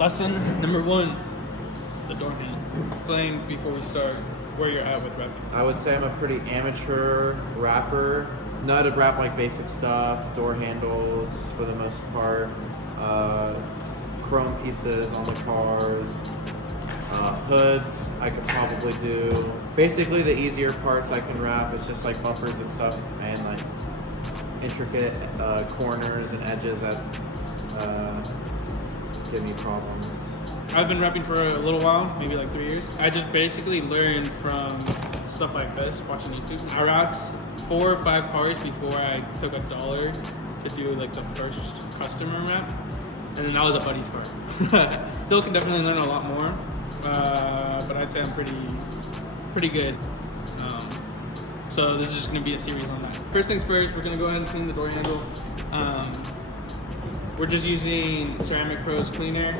Lesson number 1, the door handle. Explain before we start where you're at with rapping. I would say I'm a pretty amateur rapper. Know how to rap like basic stuff, door handles for the most part, chrome pieces on the cars, hoods I could probably do. Basically the easier parts I can rap. It's just like bumpers and stuff and like intricate corners and edges that give me problems. I've been rapping for a little while, maybe like 3 years. I just basically learned from stuff like this, watching YouTube. I rapped 4 or 5 cars before I took $1 to do like the first customer rap, and then that was a buddy's car. Still can definitely learn a lot more, but I'd say I'm pretty good. So this is just gonna be a series on that. First things first, we're gonna go ahead and clean the door handle. We're just using Ceramic Pros cleaner.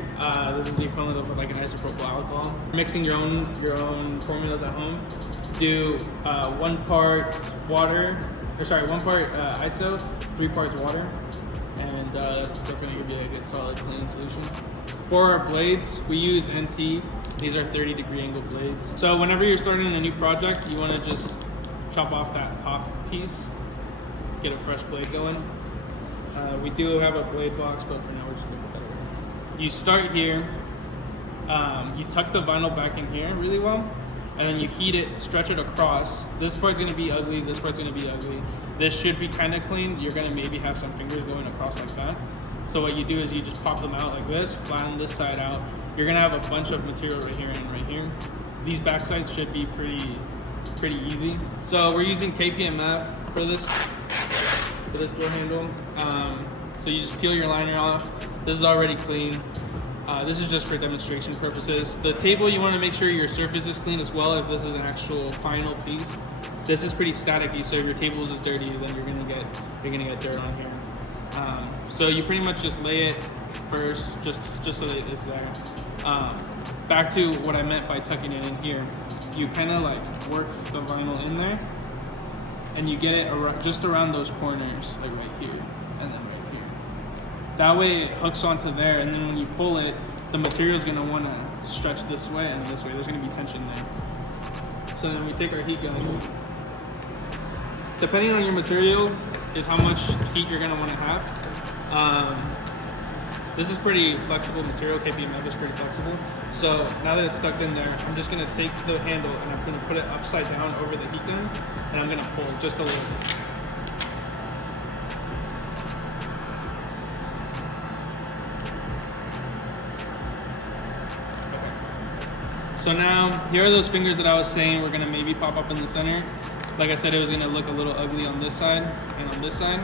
This is the equivalent of like an isopropyl alcohol. Mixing your own formulas at home. Do 1 part water, or sorry, 1 part ISO, 3 parts water, and that's gonna give you a good solid cleaning solution. For our blades, we use NT. These are 30-degree angle blades. So whenever you're starting a new project, you want to just chop off that top piece, get a fresh blade going. We do have a blade box, but for now we're just gonna put that away. You start here, you tuck the vinyl back in here really well, and then you heat it, stretch it across. This part's gonna be ugly, this part's gonna be ugly. This should be kind of clean. You're gonna maybe have some fingers going across like that. So what you do is you just pop them out like this, flatten this side out. You're gonna have a bunch of material right here and right here. These back sides should be pretty easy. So we're using KPMF for this door handle. So you just peel your liner off. This is already clean. This is just for demonstration purposes. The table, you want to make sure your surface is clean as well if this is an actual final piece. This is pretty staticky, so if your table is dirty, then you're gonna get dirt on here. So you pretty much just lay it first, just so that it's there. Back to what I meant by tucking it in here. You kind of like work the vinyl in there, and you get it just around those corners, like right here, and then right here. That way it hooks onto there, and then when you pull it, the material is gonna wanna stretch this way and this way. There's gonna be tension there. So then we take our heat gun. Depending on your material is how much heat you're gonna wanna have. This is pretty flexible material. KPMF is pretty flexible. So now that it's stuck in there, I'm just gonna take the handle and I'm gonna put it upside down over the heat gun, and I'm gonna pull just a little bit. Okay. So now, here are those fingers that I was saying we're gonna maybe pop up in the center. Like I said, it was gonna look a little ugly on this side and on this side.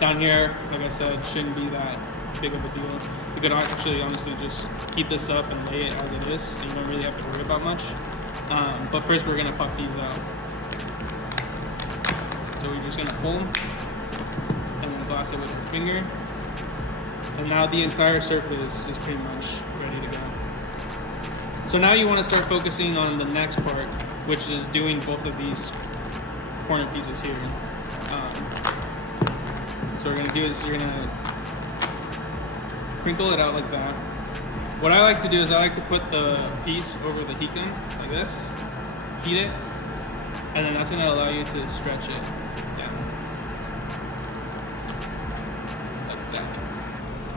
Down here, like I said, shouldn't be that big of a deal. You could actually honestly just heat this up and lay it as it is, so you don't really have to worry about much. But first we're gonna pop these out. So we're just gonna pull them and then glass it with our finger. And now the entire surface is pretty much ready to go. So now you wanna start focusing on the next part, which is doing both of these corner pieces here. So what we're gonna do is you're gonna crinkle it out like that. What I like to do is I like to put the piece over the heat gun like this, heat it, and then that's gonna allow you to stretch it down. Like that.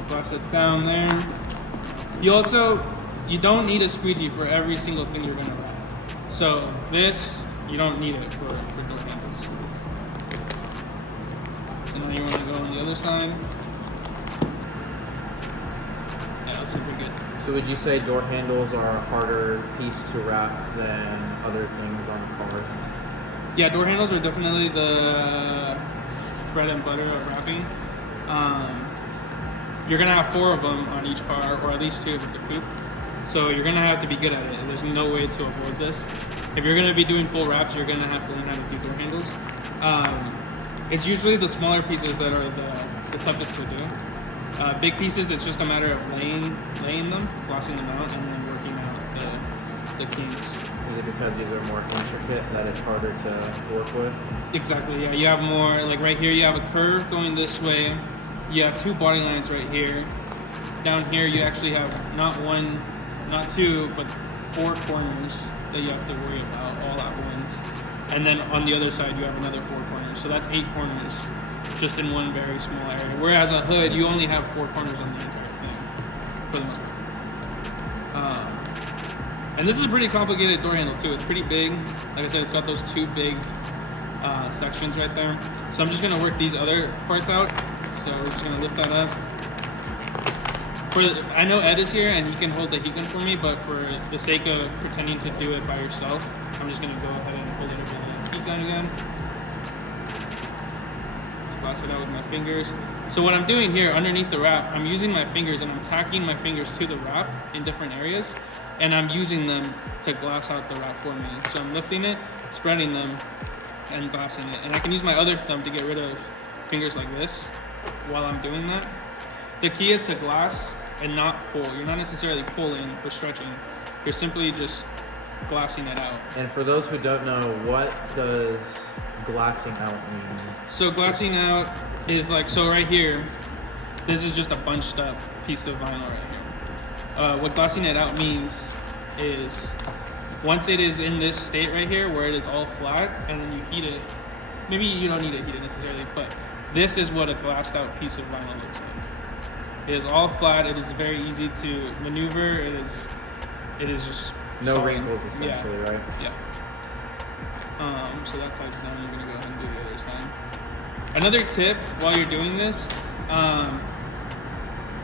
Glass it down there. You don't need a squeegee for every single thing you're gonna wrap. So this, you don't need it for door handles. So now you wanna go on the other side. Pretty good. So would you say door handles are a harder piece to wrap than other things on a car? Yeah, door handles are definitely the bread and butter of wrapping. You're gonna have 4 of them on each car, or at least 2 if it's a coupe. So you're gonna have to be good at it. There's no way to avoid this. If you're gonna be doing full wraps, you're gonna have to learn how to do door handles. It's usually the smaller pieces that are the toughest to do. Big pieces, it's just a matter of laying them, glossing them out, and then working out the kinks. Is it because these are more intricate that it's harder to work with? Exactly, yeah. You have more, like right here, you have a curve going this way. You have 2 body lines right here. down here you actually have not one, not two, but 4 corners that you have to worry about all at once. And then on the other side you have another 4 corners. So that's 8 corners just in one very small area. Whereas a hood, you only have 4 corners on the entire thing, for the most part. And this is a pretty complicated door handle too. It's pretty big. Like I said, it's got those 2 big sections right there. So I'm just gonna work these other parts out. So we're just gonna lift that up. I know Ed is here and he can hold the heat gun for me, but for the sake of pretending to do it by yourself, I'm just gonna go ahead and hold it over the heat gun again. Glass it out with my fingers. So what I'm doing here underneath the wrap, I'm using my fingers and I'm tacking my fingers to the wrap in different areas, and I'm using them to glass out the wrap for me. So I'm lifting it, spreading them, and glassing it. And I can use my other thumb to get rid of fingers like this while I'm doing that. The key is to glass and not pull. You're not necessarily pulling or stretching. You're simply just glassing it out. And for those who don't know, what does glassing out mean? So glassing out is like, so right here, this is just a bunched up piece of vinyl right here. What glassing it out means is once it is in this state right here where it is all flat and then you heat it, maybe you don't need to heat it necessarily, but this is what a glassed out piece of vinyl looks like. It is all flat, it is very easy to maneuver, it is just No solid. wrinkles essentially, right? Yeah. So that side's done. I'm gonna go ahead and do the other side. Another tip while you're doing this,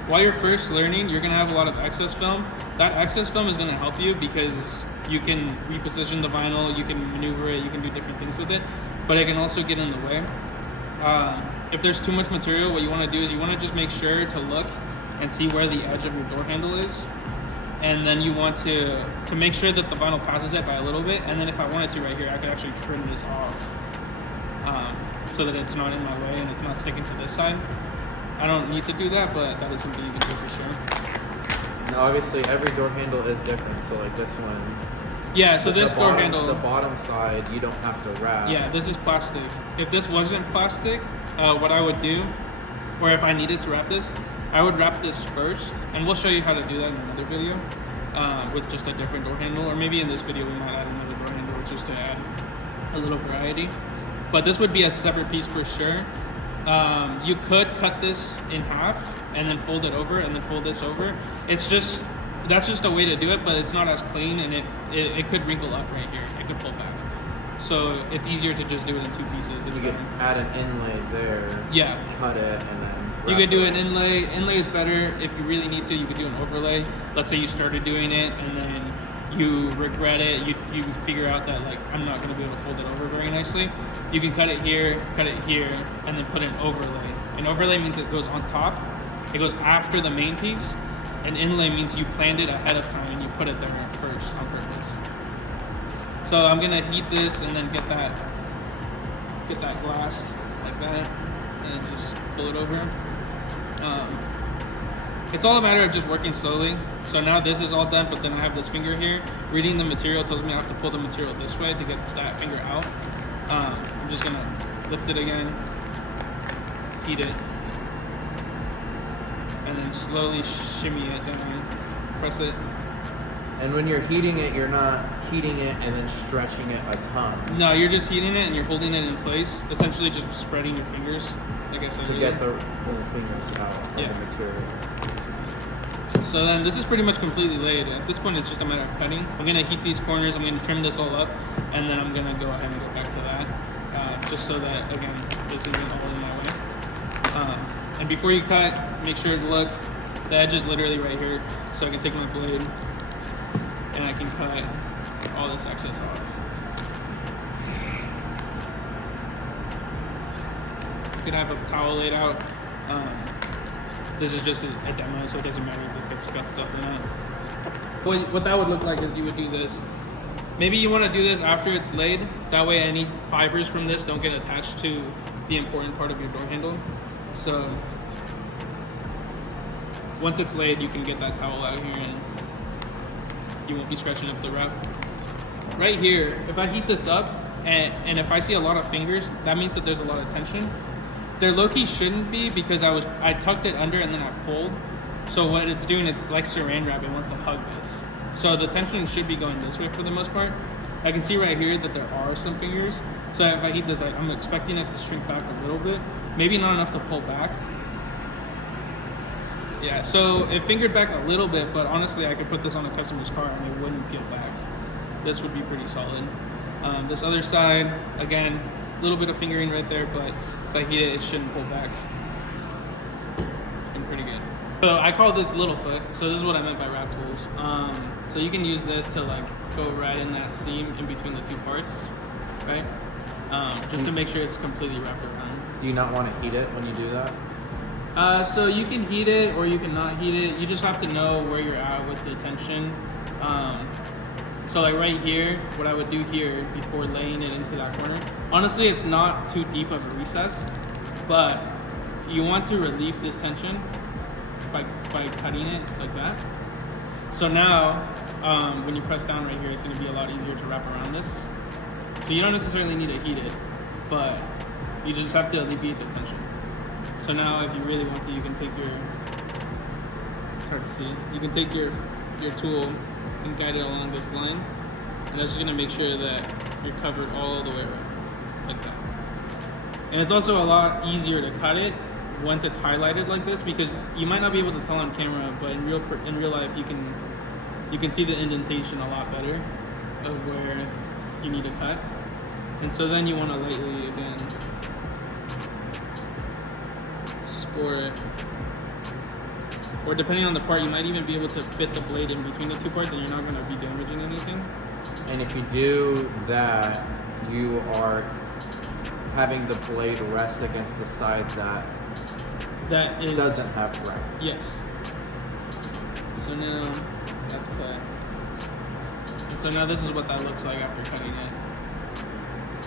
while you're first learning, you're gonna have a lot of excess film. That excess film is gonna help you because you can reposition the vinyl, you can maneuver it, you can do different things with it, but it can also get in the way. If there's too much material, what you wanna do is you wanna just make sure to look and see where the edge of your door handle is. And then you want to make sure that the vinyl passes it by a little bit. And then if I wanted to right here, I could actually trim this off so that it's not in my way and it's not sticking to this side. I don't need to do that, but that is something you can do for sure. Now obviously every door handle is different, so like this one. Yeah, so this door handle. The bottom side, you don't have to wrap. Yeah, this is plastic. If this wasn't plastic, what I would do, or if I needed to wrap this, I would wrap this first, and we'll show you how to do that in another video with just a different door handle, or maybe in this video we might add another door handle just to add a little variety. But this would be a separate piece for sure. You could cut this in half and then fold it over and then fold this over. That's just a way to do it, but it's not as clean, and it could wrinkle up right here. It could pull back. So it's easier to just do it in 2 pieces. You could add an inlay there. Yeah. Cut it and then. You could do an inlay. Inlay is better if you really need to. You could do an overlay. Let's say you started doing it and then you regret it. You figure out that like I'm not going to be able to fold it over very nicely. You can cut it here, and then put an overlay. An overlay means it goes on top. It goes after the main piece. An inlay means you planned it ahead of time and you put it there first on purpose. So I'm gonna heat this and then get that glass like that, and then just pull it over. It's all a matter of just working slowly. So now this is all done, but then I have this finger here. Reading the material tells me I have to pull the material this way to get that finger out. I'm just gonna lift it again, heat it, and then slowly shimmy it down, press it. And when you're heating it, you're not heating it and then stretching it a ton. No, you're just heating it and you're holding it in place, essentially just spreading your fingers, like I said To earlier. get the little fingers out of Yeah. the material. So then this is pretty much completely laid. At this point, it's just a matter of cutting. I'm gonna heat these corners, I'm gonna trim this all up, and then I'm gonna go ahead and go back to that, just so that, again, this isn't all in my way. And before you cut, make sure to look. The edge is literally right here, so I can take my blade and I can cut all this excess off. You could have a towel laid out. This is just a demo, so it doesn't matter if this gets scuffed up or not. What that would look like is you would do this. Maybe you want to do this after it's laid. That way any fibers from this don't get attached to the important part of your door handle. So once it's laid, you can get that towel out here and you won't be scratching up the wrap. Right here, if I heat this up and if I see a lot of fingers, that means that there's a lot of tension. There low-key shouldn't be because I tucked it under and then I pulled. So what it's doing, it's like saran wrap. It wants to hug this. So the tension should be going this way for the most part. I can see right here that there are some fingers. So if I heat this, I'm expecting it to shrink back a little bit. Maybe not enough to pull back. Yeah, so it fingered back a little bit, but honestly, I could put this on a customer's car and it wouldn't peel back. This would be pretty solid. This other side, again, a little bit of fingering right there, but if I heat it, it shouldn't pull back. And pretty good. So I call this Littlefoot. So this is what I meant by wrap tools. So you can use this to like go right in that seam in between the two parts, right? Just to make sure it's completely wrapped around. Do you not want to heat it when you do that? So you can heat it or you can not heat it. You just have to know where you're at with the tension. So like right here, what I would do here before laying it into that corner, honestly it's not too deep of a recess, but you want to relieve this tension by cutting it like that. So now, when you press down right here, it's going to be a lot easier to wrap around this. So you don't necessarily need to heat it, but you just have to alleviate the tension. So now if you really want to, you can take your, it's hard to see, you can take your tool and guide it along this line, and that's just going to make sure that you're covered all the way around, like that. And it's also a lot easier to cut it once it's highlighted like this, because you might not be able to tell on camera, but in real life you can see the indentation a lot better of where you need to cut. And so then you want to lightly again score it, or depending on the part, you might even be able to fit the blade in between the two parts, and you're not going to be damaging anything. And if you do that, you are having the blade rest against the side that doesn't have wrap. Yes. So now that's cut. And so now this is what that looks like after cutting it.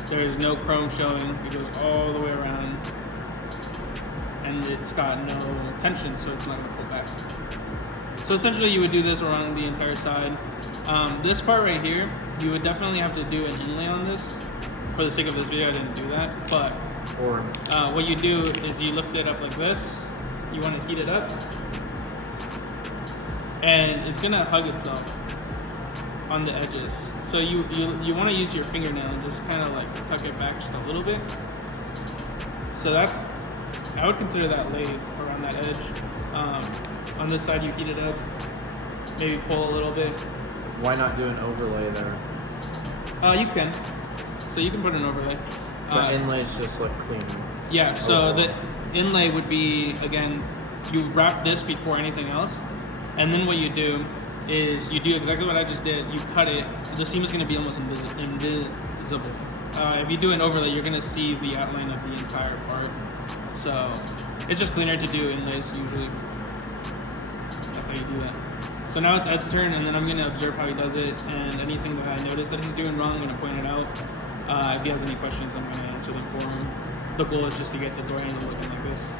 There's no chrome showing. It goes all the way around. And it's got no tension, so it's not going to pull back. So essentially you would do this around the entire side. This part right here, you would definitely have to do an inlay on this. For the sake of this video, I didn't do that. But what you do is you lift it up like this. You want to heat it up. And it's going to hug itself on the edges. So you want to use your fingernail and just kind of like tuck it back just a little bit. So that's, I would consider that laid around that edge. On this side you heat it up, maybe pull a little bit. Why not do an overlay there? You can. So you can put an overlay. But inlays just look clean. Yeah, so the inlay would be, again, you wrap this before anything else. And then what you do is you do exactly what I just did. You cut it. The seam is going to be almost invisible. If you do an overlay, you're going to see the outline of the entire part. So it's just cleaner to do inlays usually. That's how you do that. So now it's Ed's turn, and then I'm going to observe how he does it, and anything that I notice that he's doing wrong, I'm going to point it out. If he has any questions, I'm going to answer them for him. The goal is just to get the door handle looking like this.